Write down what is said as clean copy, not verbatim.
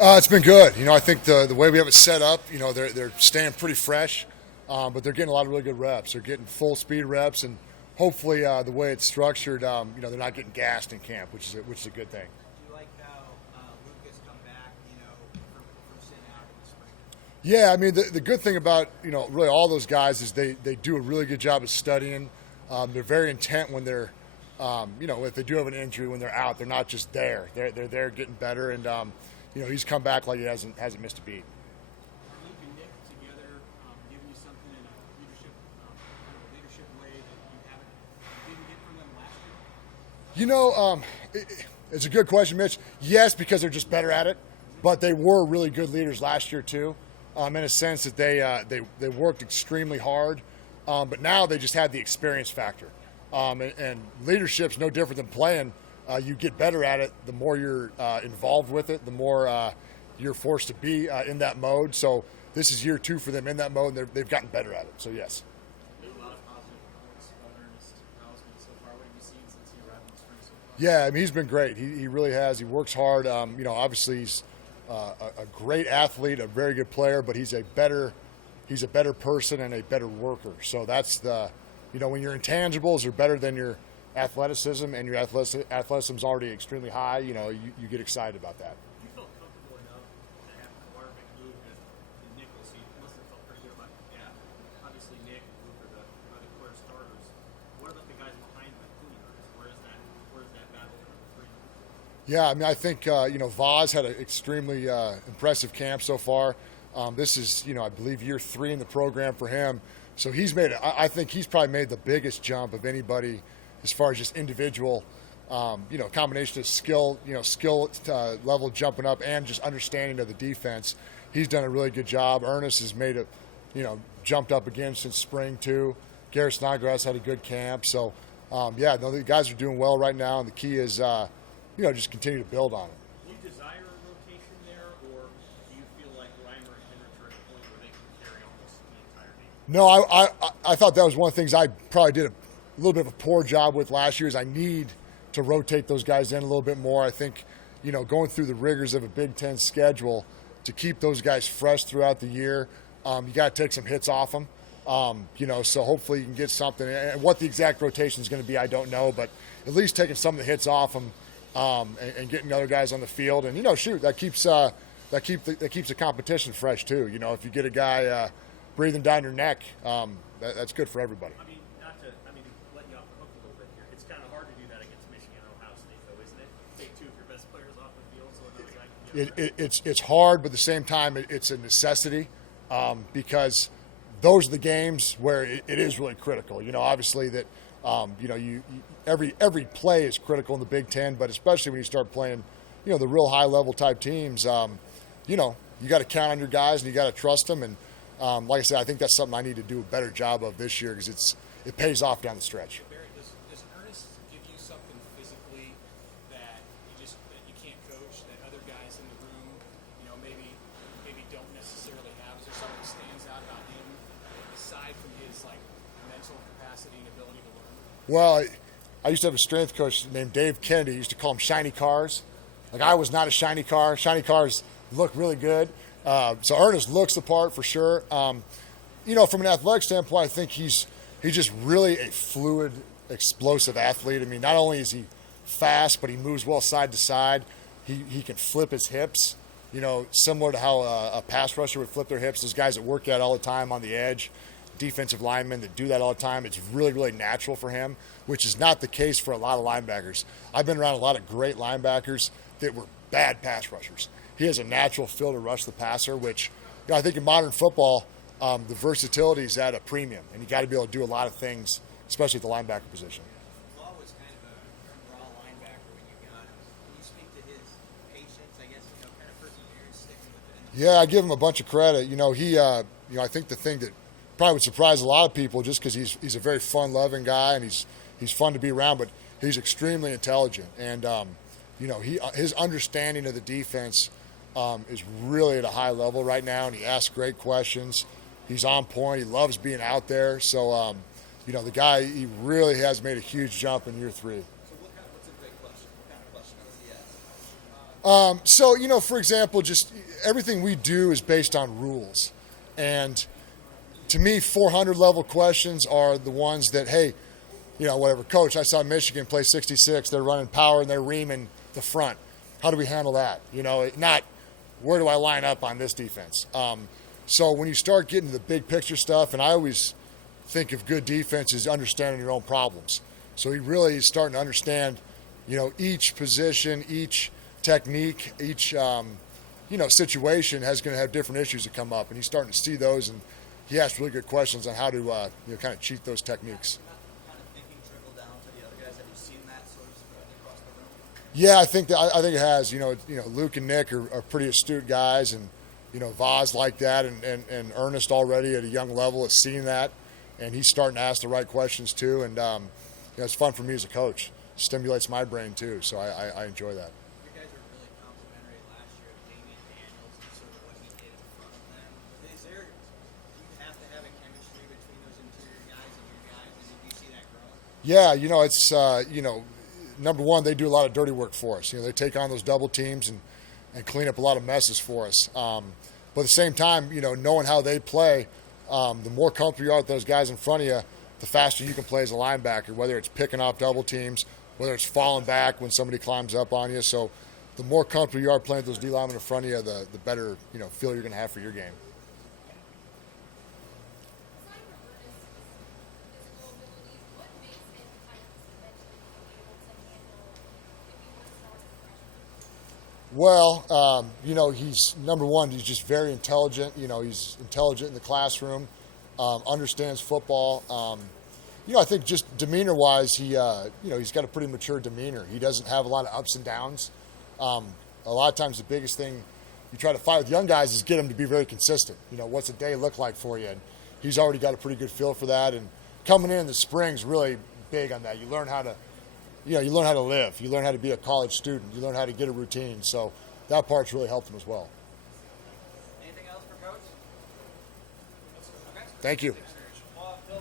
It's been good. I think the way we have it set up, they're staying pretty fresh, but they're getting a lot of really good reps. They're getting full speed reps, and hopefully the way it's structured, they're not getting gassed in camp, which is a good thing. Do you like how Lucas come back, from sitting out in the spring? Yeah, I mean the good thing about really all those guys is they do a really good job of studying. They're very intent when they're if they do have an injury when they're out, they're not just there. They're there getting better, and he's come back like he hasn't missed a beat. Are Luke and Nick together giving you something in a leadership way that you didn't get from them last year? It's a good question, Mitch. Yes, because they're just better at it, but they were really good leaders last year too, in a sense that they worked extremely hard, but now they just have the experience factor, and leadership's no different than playing. You get better at it the more you're involved with it, the more you're forced to be in that mode. So this is year 2 for them in that mode, and they've gotten better at it. So yes. There's a lot of positive reports about Ernest. How's been so far? What have you seen since he arrived in the spring so far? Yeah, I mean he's been great. He really has. He works hard. Obviously he's a great athlete, a very good player, but he's a better person and a better worker. So that's when your intangibles are better than your athleticism, and your athleticism is already extremely high, you get excited about that. You felt comfortable enough to have the quarterback move and Nick will see. You must have felt pretty good about that. Obviously, Nick and Luke are the clear starters. What about the guys behind them, including Ernest? Where is that battle for number 3? Yeah, I mean, I think Vaz had an extremely impressive camp so far. This is I believe year 3 in the program for him. So he's made I think he's probably made the biggest jump of anybody as far as just individual, combination of skill level jumping up and just understanding of the defense. He's done a really good job. Ernest has made it, jumped up again since spring too. Garrett Snodgrass had a good camp. So, the guys are doing well right now, and the key is, just continue to build on it. Do you desire a rotation there, or do you feel like Reimer and Hendricks are at a point where they can carry almost the entire game? No, I thought that was one of the things I probably did a little bit of a poor job with last year. Is I need to rotate those guys in a little bit more. I think, going through the rigors of a Big Ten schedule to keep those guys fresh throughout the year, you got to take some hits off them. So hopefully you can get something. And what the exact rotation is going to be, I don't know, but at least taking some of the hits off them and getting other guys on the field. And that keeps the competition fresh too. If you get a guy breathing down your neck, that's good for everybody. Let you off the hook a little bit here. It's kind of hard to do that against Michigan and Ohio State, though, isn't it? Take 2 of your best players off the field, so another guy can get It's hard, but at the same time, it's a necessity because those are the games where it is really critical. Obviously that every play is critical in the Big Ten, but especially when you start playing, the real high level type teams, you got to count on your guys and you got to trust them. And like I said, I think that's something I need to do a better job of this year because it pays off down the stretch. Barrett, does Ernest give you something physically that you can't coach, that other guys in the room, maybe don't necessarily have? Is there something that stands out about him aside from his mental capacity and ability to learn? Well, I used to have a strength coach named Dave Kennedy. He used to call him shiny cars. I was not a shiny car. Shiny cars look really good. So Ernest looks the part for sure. From an athletic standpoint, I think he's just really a fluid, explosive athlete. I mean, not only is he fast, but he moves well side to side. He can flip his hips, similar to how a pass rusher would flip their hips. Those guys that work at all the time on the edge, defensive linemen that do that all the time, it's really, really natural for him, which is not the case for a lot of linebackers. I've been around a lot of great linebackers that were bad pass rushers. He has a natural feel to rush the passer, which I think in modern football, the versatility is at a premium, and you got to be able to do a lot of things, especially at the linebacker position. Law was kind of a raw linebacker when you got him. Can you speak to his patience, I guess, kind of perseverance, sticking with it? Yeah, I give him a bunch of credit. I think the thing that probably would surprise a lot of people, just because he's a very fun-loving guy and he's fun to be around, but he's extremely intelligent, and his understanding of the defense is really at a high level right now, and he asks great questions. He's on point. He loves being out there. So, the guy, he really has made a huge jump in year 3. So what's a great question? What kind of question does he ask? So, for example, just everything we do is based on rules. And to me, 400 level questions are the ones that, hey, whatever, coach, I saw Michigan play 66. They're running power and they're reaming the front. How do we handle that? Not where do I line up on this defense? So when you start getting to the big picture stuff, and I always think of good defense as understanding your own problems. So he really is starting to understand, each position, each technique, each, situation has going to have different issues that come up. And he's starting to see those, and he asks really good questions on how to, kind of cheat those techniques. Kind of thinking trickle down to the other guys. Have you seen that sort of spread across the room? Yeah, I think it has. Luke and Nick are pretty astute guys, and Vaz like that, and Ernest already at a young level has seen that, and he's starting to ask the right questions too. And it's fun for me as a coach. Stimulates my brain too, so I enjoy that. You guys were really complimentary last year of Damian Daniels and sort of what he did in front of them. Do you have to have a chemistry between those interior guys and your guys, and do you see that growing? Yeah, it's number one, they do a lot of dirty work for us. They take on those double teams and clean up a lot of messes for us. But at the same time, knowing how they play, the more comfortable you are with those guys in front of you, the faster you can play as a linebacker, whether it's picking off double teams, whether it's falling back when somebody climbs up on you. So the more comfortable you are playing with those D linemen in front of you, the better feel you're going to have for your game. Well, he's number one. He's just very intelligent. He's intelligent in the classroom, understands football. I think just demeanor-wise, he's got a pretty mature demeanor. He doesn't have a lot of ups and downs. A lot of times, the biggest thing you try to fight with young guys is get them to be very consistent. What's a day look like for you? And he's already got a pretty good feel for that. And coming in the spring's really big on that. You learn how to. You learn how to live. You learn how to be a college student. You learn how to get a routine. So that part's really helped him as well. Anything else for Coach? Okay. Thank you. Well, Phil,